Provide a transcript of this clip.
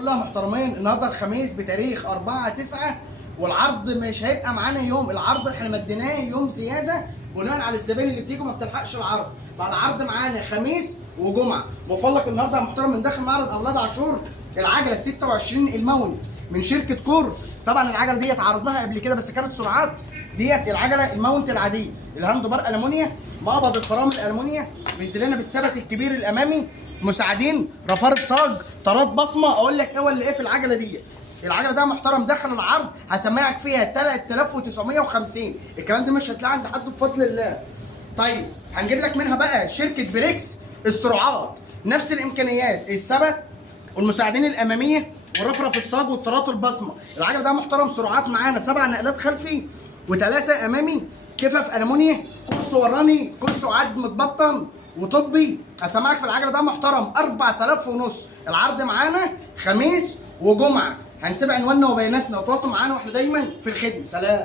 كلها محترمين. النهارده الخميس بتاريخ 4/9 والعرض مش هيبقى معانا يوم، العرض احنا مديناه يوم زياده بناء على الزبائن اللي بتيجي وما بتلحقش العرض. بقى العرض معانا خميس وجمعه. مفلق النهارده يا محترم من داخل معرض اولاد عاشور العجله 26 الماونت من شركه كور. طبعا العجله ديت عرضناها قبل كده بس كانت سرعات. ديت العجله الماونت العاديه، الهاند بار المونيا، مقبض الفرامل الالمونيا، بينزل لنا بالثبت الكبير الامامي، مساعدين، رفار صاج، طارات بصمه. اقول لك اول اللي ايه في العجله ديت. العجله ده محترم دخل العرض هسمعك فيها 3950. الكلام ده مش هتلاقيه عند حد بفضل الله. طيب هنجيب لك منها بقى شركه بريكس السرعات، نفس الامكانيات، الثبت والمساعدين الاماميه ورفرف الصاج والطارات البصمه. العجله ده محترم سرعات معانا 7 نقلات خلفي و3 امامي، كفف المونيا، كرسي وراني، كرسي عاد متبطن وطبي. هسمعك في العجله ده محترم 4000 ونص. العرض معانا خميس وجمعه. هنسيب عنواننا وبياناتنا وتواصلوا معانا واحنا دايما في الخدمه. سلام.